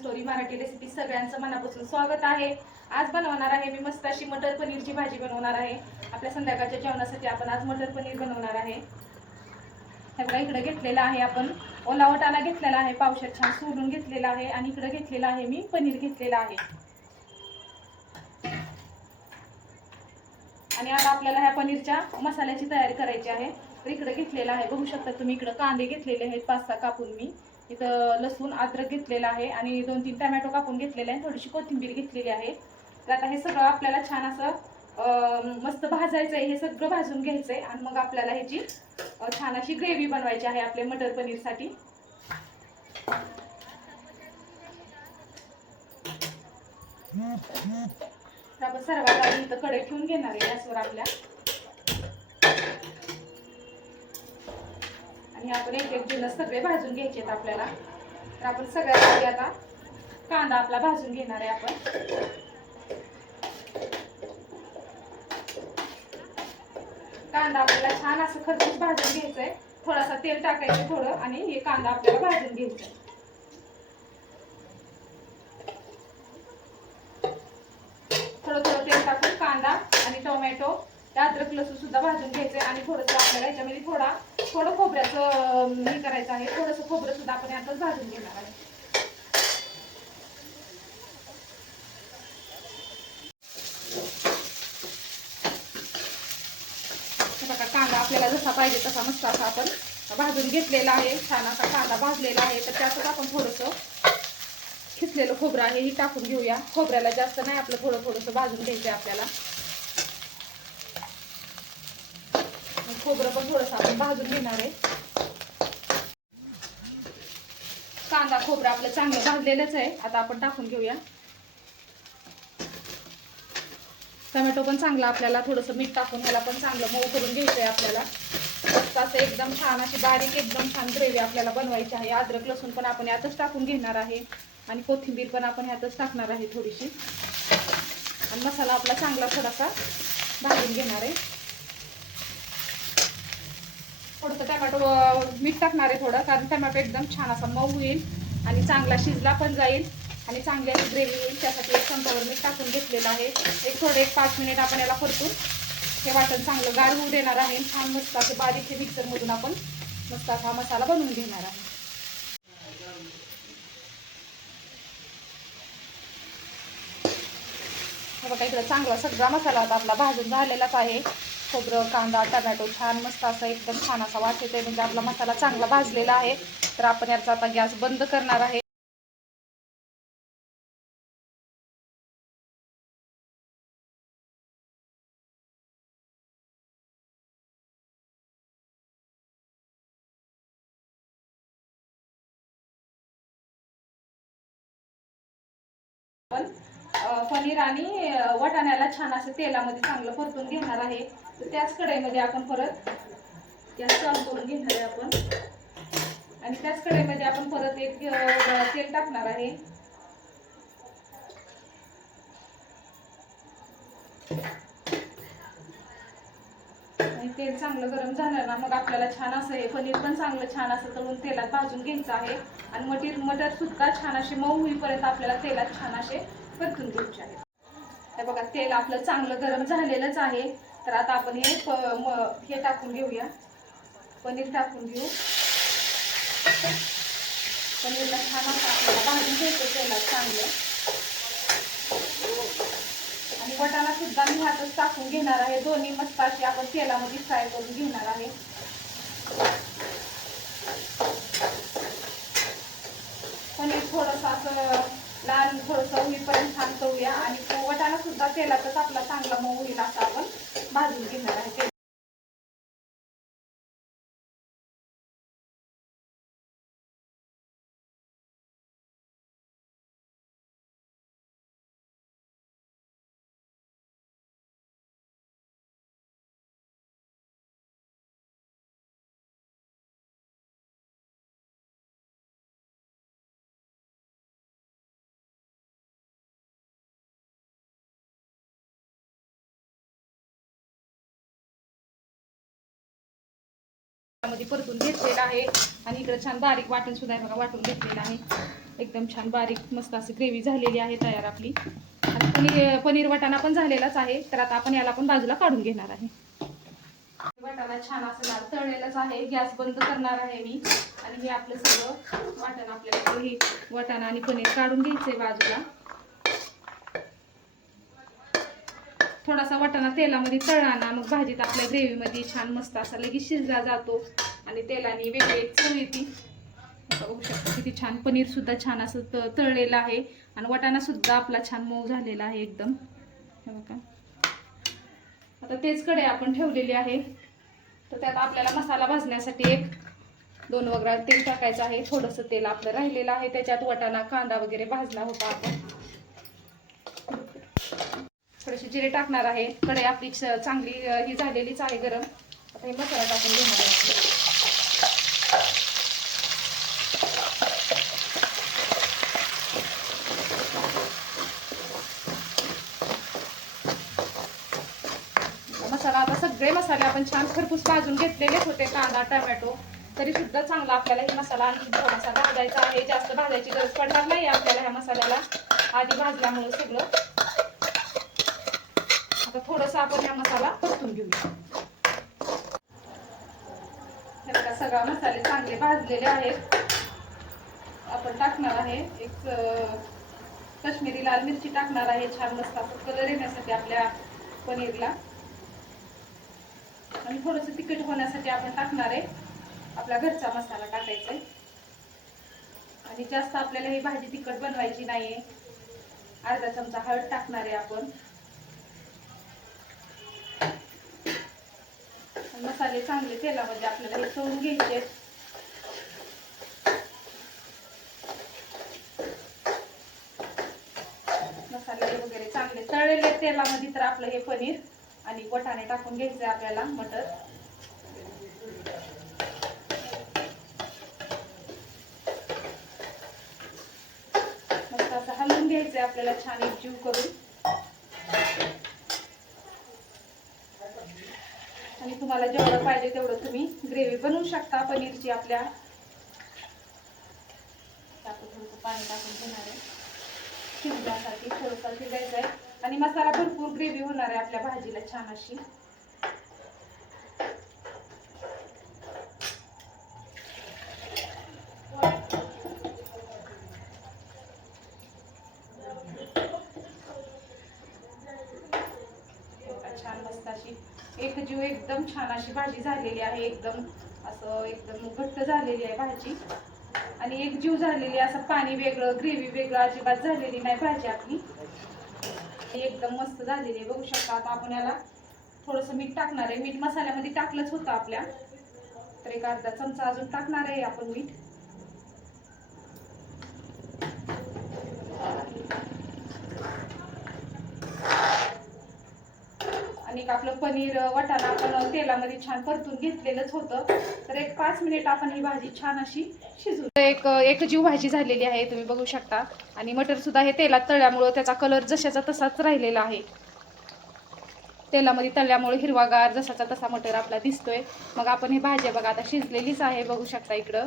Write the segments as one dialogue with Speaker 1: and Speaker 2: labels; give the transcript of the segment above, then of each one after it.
Speaker 1: Story Marathi recipe सगळ्यांचं मनापासून स्वागत आहे. आज बनवणार आहे मी मस्त अशी मटर पनीरची भाजी बनवणार आहे. आपल्या संध्याकाळच्या जेवणासाठी आपण आज मटर पनीर बनवणार आहे. हे बघा इकडे घेतलेला आहे आपण. ओलावटाला घेतलेला आहे पावसात छान सोडून घेतलेला आहे आणि इकडे घेतलेला आहे मी पनीर घेतलेला आहे. आणि आता आपल्याला ह्या पनीरच्या मसाल्याची तयारी करायची आहे. तर इकडे घेतलेला आहे. बघू शकता तुम्ही इकडे कांदे घेतलेले आहेत पाच सहा कापून मी. इथं लसूण अद्रक घेतलेला आहे आणि दोन तीन टमॅटो कापून घेतलेले आहे थोडीशी कोथिंबीर घेतलेली आहे. तर आता हे सगळं आपल्याला छान असं मस्त भाजायचं आहे हे सगळं भाजून घ्यायचं आहे आणि मग आपल्याला ह्याची छान अशी ग्रेव्ही बनवायची आहे आपल्या मटर पनीरसाठी. आपण सर्वात आधी इथं कडे ठेवून घेणार आहे गॅसवर आपल्या. आणि आपण एक एक जिन्नस सगळे भाजून घ्यायचे आहेत आपल्याला. तर आपण सगळ्यात आधी आता कांदा आपला भाजून घेणार आहे आपण. कांदा आपल्याला छान असं खरपूस भाजून घ्यायचंय. थोडासा तेल टाकायचं थोडं आणि हे कांदा आपल्याला भाजून घ्यायचा आहे. थोडं थोडं तेल टाकून कांदा आणि टोमॅटो अद्रक लसूण सुद्धा भाजून घ्यायचंय आणि थोडंसं आपल्याला याच्यामध्ये थोडा थोडं खोबऱ्याचं हे करायचं आहे. थोडंसं खोबरं सुद्धा आपण यातच भाजून घेणार आहे. बघा कांदा आपल्याला जसा पाहिजे तसा मस्त असा आपण भाजून घेतलेला आहे. छान असा कांदा भाजलेला आहे. तर त्यातच आपण थोडंसं खिसलेलं खोबरं आहे ही टाकून घेऊया. खोबऱ्याला जास्त नाही आपलं थोडं थोडंसं भाजून घ्यायचं आपल्याला. खोबरं पण थोडंसं आपण भाजून घेणार आहे. कांदा खोबरं आपलं चांगलं भाजलेलंच आहे. आता आपण टाकून घेऊया. टोमॅटो पण चांगला आपल्याला थोडंसं मीठ टाकून ह्याला पण चांगलं मऊ करून घ्यायचं आहे आपल्याला असं एकदम छान अशी बारीक एकदम छान ग्रेव्ही आपल्याला बनवायची आहे. अद्रक लसूण पण आपण यातच टाकून घेणार आहे. आणि कोथिंबीर पण आपण ह्यातच टाकणार आहे थोडीशी. आणि मसाला आपला चांगला थोडासा भाजून घेणार आहे थोडंसं टमॅटो मीठ टाकणार आहे थोडं कारण टमॅटो एकदम छान असा मऊ होईल आणि चांगला शिजला पण जाईल आणि चांगली अशी ग्रेव्ही होईल त्यासाठी एक चमचावर मीठ टाकून घेतलेलं आहे. एक थोडं एक पाच मिनिट आपण याला परतून हे वाटण चांगलं गार होऊ देणार आहे. छान मस्त असे बारीक हे मिक्सरमधून आपण मस्त हा मसाला बनवून घेणार आहे. बघा इकडं चांगला सगळा मसाला आता आपला भाजून झालेलाच आहे. खोबरं कांदा टमॅटो छान मस्त असा एकदम छान असा वास येतोय. म्हणजे आपला मसाला चांगला भाजलेला आहे. तर आपण याचा आता गॅस बंद करणार आहे. आपण पनीर आणि वाटाण्याला छान असं तेलामध्ये चांगलं परतून घेणार आहे. तर त्याच कढईमध्ये आपण परत गॅस चालू करून घेणार आहे आपण. आणि त्याच कढईमध्ये आपण परत एक तेल टाकणार आहे. आणि तेल चांगलं गरम झालं ना मग आपल्याला छान असं हे पनीर पण चांगलं छान असं तळून तेलात भाजून घ्यायचं आहे. आणि मटीर मटर सुद्धा छान असे मऊ होईपर्यंत आपल्याला तेलात छान असे परतून घ्यायचे आहेत हे बघा तेल आपलं चांगलं गरम झालेलंच आहे. तर आता आपण हे प- हे टाकून घेऊया. पनीर टाकून घेऊ. पनीरला छान आपल्याला भाजून घ्यायचं तेलात चांगलं. आणि वटाणा सुद्धा मी हातच टाकून घेणार आहे. दोन्ही मस्त अशी आपण तेलामध्ये फ्राय करून घेणार आहे. पनीर थोडंसं असं लाल थोडंसं होईपर्यंत छान आणि वटाणा सुद्धा तेलातच आपला चांगला मऊ होईल असं आपण भाजून घेणार आहे. मध्ये परतून घेतलेला आहे. आणि इकडं छान बारीक वाटण सुद्धा बघा वाटून घेतलेलं आहे. एकदम छान बारीक मस्त अशी ग्रेव्ही झालेली आहे तयार आपली. आणि पनीर पनीर वाटाणा पण झालेलाच आहे. तर आता आपण याला पण बाजूला काढून घेणार आहे. वाटाणा छान असं लाल तळलेलाच आहे. गॅस बंद करणार आहे मी. आणि हे आपलं सगळं वाटाणा आपल्याला हे वाटाणा आणि पनीर काढून घ्यायचंय बाजूला. थोडासा वाटाणा तेलामध्ये तळला मग भाजीत आपल्या ग्रेव्हीमध्ये छान मस्त असा लगेच शिजला जातो. आणि तेलाने वेगळी एक चव येते. बघू शकता किती छान. पनीर सुद्धा छान असं त तळलेलं आहे. आणि वाटाणा सुद्धा आपला छान मऊ झालेला आहे एकदम. हे बघा. आता तेच कडे आपण ठेवलेली आहे. तर त्यात आपल्याला मसाला भाजण्यासाठी एक दोन वगैरे तेल टाकायचं आहे. थोडंसं तेल आपलं राहिलेलं आहे. त्याच्यात वटाणा कांदा वगैरे भाजला होता आपण. थोडेसे जिरे टाकणार आहे. कढई आपली छ- चांगली ही झालेलीच आहे गरम. आता हे मसाला टाकून घेणार आहे मसाला आता सगळे मसाले आपण छान खरपूस भाजून घेतलेलेच होते कांदा टमॅटो. तरी सुद्धा चांगला आपल्याला हे मसाला आणखी थोडासा भाजायचा आहे. जास्त भाजायची गरज पडणार नाही आपल्याला ह्या मसाल्याला. आधी भाजल्यामुळे सगळं. आता थोडंसं आपण हा मसाला परतून घेऊया. बघा सगळा मसाले चांगले भाजलेले आहेत. आपण टाकणार आहे एक कश्मीरी लाल मिरची टाकणार आहे. छान मस्त कलर येण्यासाठी आपल्या पनीरला. आणि थोडंसं तिखट होण्यासाठी आपण टाकणार आहे. आपला घरचा मसाला टाकायचा आहे. आणि जास्त आपल्याला ही भाजी तिखट बनवायची नाही आहे अर्धा चमचा हळद टाकणार आहे आपण. मसाले चांगले तेलामध्ये आपल्याला हे तळून घ्यायचे आहेत. मसाले वगैरे चांगले तळलेले तेलामध्ये तर आपलं हे पनीर. आणि वटाणे टाकून घ्यायचे आपल्याला मटर. मस्त असं हलवून घ्यायचंय आपल्याला छान एक जीव करून. आणि तुम्हाला जेवढं पाहिजे तेवढं तुम्ही ग्रेव्ही बनवू शकता पनीरची आपल्या. टाकून थोडंसं पाणी टाकून घेणार आहे. शिजण्यासाठी थोडंसं शिजायचं आहे आणि मसाला भरपूर ग्रेव्ही होणार आहे आपल्या भाजीला छान अशी. छान मस्त अशी. एक जीव एकदम छान अशी भाजी झालेली आहे एकदम असं एकदम घट्ट झालेली आहे भाजी. आणि एक जीव झालेली असं पाणी वेगळं ग्रेव्ही वेगळं अजिबात झालेली नाही भाजी आपली. एकदम मस्त झालेली आहे. बघू शकता आता आपण याला थोडंसं मीठ टाकणार आहे. मीठ मसाल्यामध्ये टाकलंच होतं आपल्या. तर एक अर्धा चमचा अजून टाकणार आहे आपण मीठ. आपलं पनीर वाटाणा आपण तेलामध्ये छान परतून घेतलेलंच होतं. तर एक पाच मिनिट आपण ही भाजी छान अशी शिजू एक एक जीव भाजी झालेली आहे तुम्ही बघू शकता. आणि मटर सुद्धा हे तेलात तळल्यामुळं त्याचा कलर जशाचा तसाच राहिलेला आहे. तेलामध्ये तळल्यामुळे हिरवागार जसाचा तसा मटर आपला दिसतोय. मग आपण ही भाजी बघा आता शिजलेलीच आहे बघू शकता इकडं.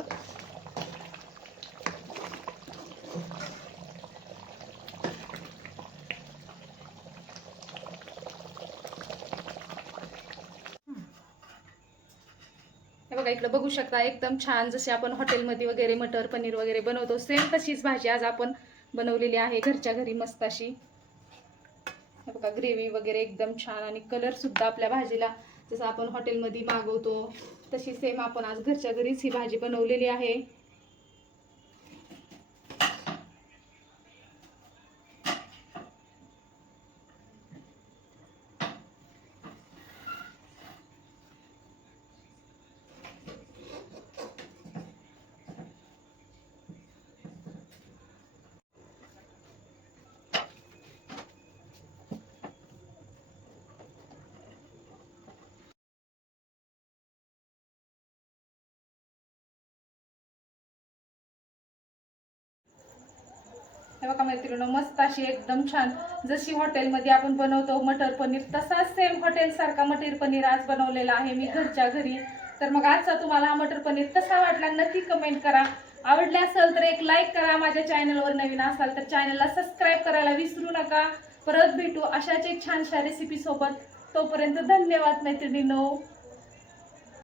Speaker 1: हे बघा इकडं बघू शकता एकदम छान जसे आपण हॉटेलमध्ये वगैरे मटर पनीर वगैरे बनवतो. सेम तशीच भाजी आज आपण बनवलेली आहे घरच्या घरी मस्त अशी. हे बघा ग्रेव्ही वगैरे एकदम छान आणि कलर सुद्धा आपल्या भाजीला. जसं आपण हॉटेलमध्ये मागवतो तशी सेम आपण आज घरच्या घरीच ही भाजी बनवलेली आहे. हे बघा मैत्रिणी मस्त अशी एकदम छान. जशी हॉटेलमध्ये आपण बनवतो मटर पनीर तसाच सेम हॉटेलसारखा मटर पनीर आज बनवलेला आहे मी घरच्या घरी. तर मग आजचा तुम्हाला हा मटर पनीर कसा वाटला नक्की कमेंट करा. आवडले असेल तर एक लाईक करा माझ्या चॅनलवर नवीन असाल तर चॅनलला सबस्क्राईब करायला विसरू नका. परत भेटू अशाच एक छानशा रेसिपीसोबत तोपर्यंत धन्यवाद मैत्रिणींनो.